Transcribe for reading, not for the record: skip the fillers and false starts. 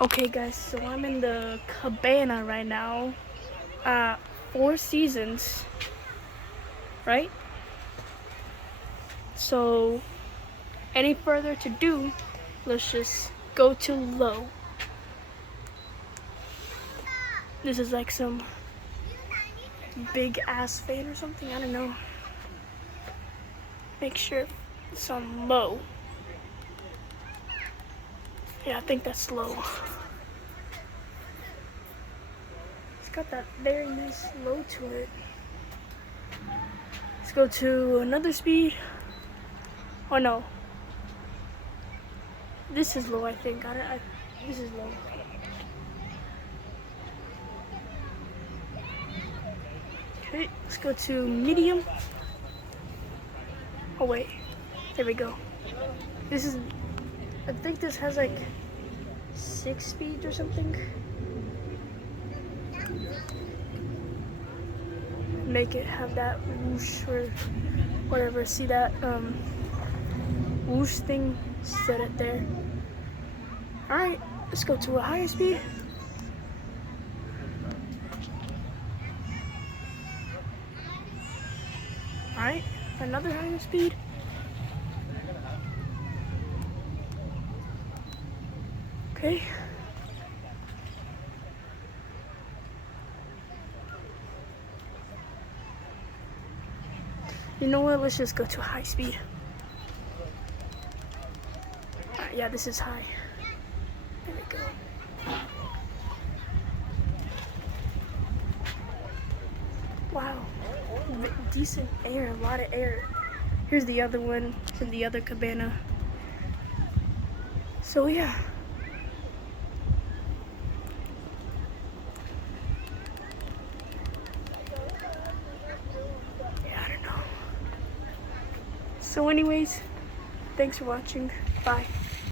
Okay guys, so I'm in the cabana right now. 4 seasons, right? So any further to do, let's just go to low. This is like some big ass fan or something, I don't know. Make sure it's on low. Yeah, I think that's low. It's got that very nice low to it. Let's go to another speed. Oh no. This is low, I think. This is low. Okay, let's go to medium. Oh wait, there we go. I think this has like 6 speeds or something. Make it have that whoosh or whatever. See that whoosh thing? Set it there. Alright, let's go to a higher speed. Alright, another higher speed. Okay. You know what? Let's just go to high speed. Yeah, this is high. There we go. Wow. Decent air, a lot of air. Here's the other one. It's in the other cabana. So yeah. I don't know. So anyways, thanks for watching. Bye.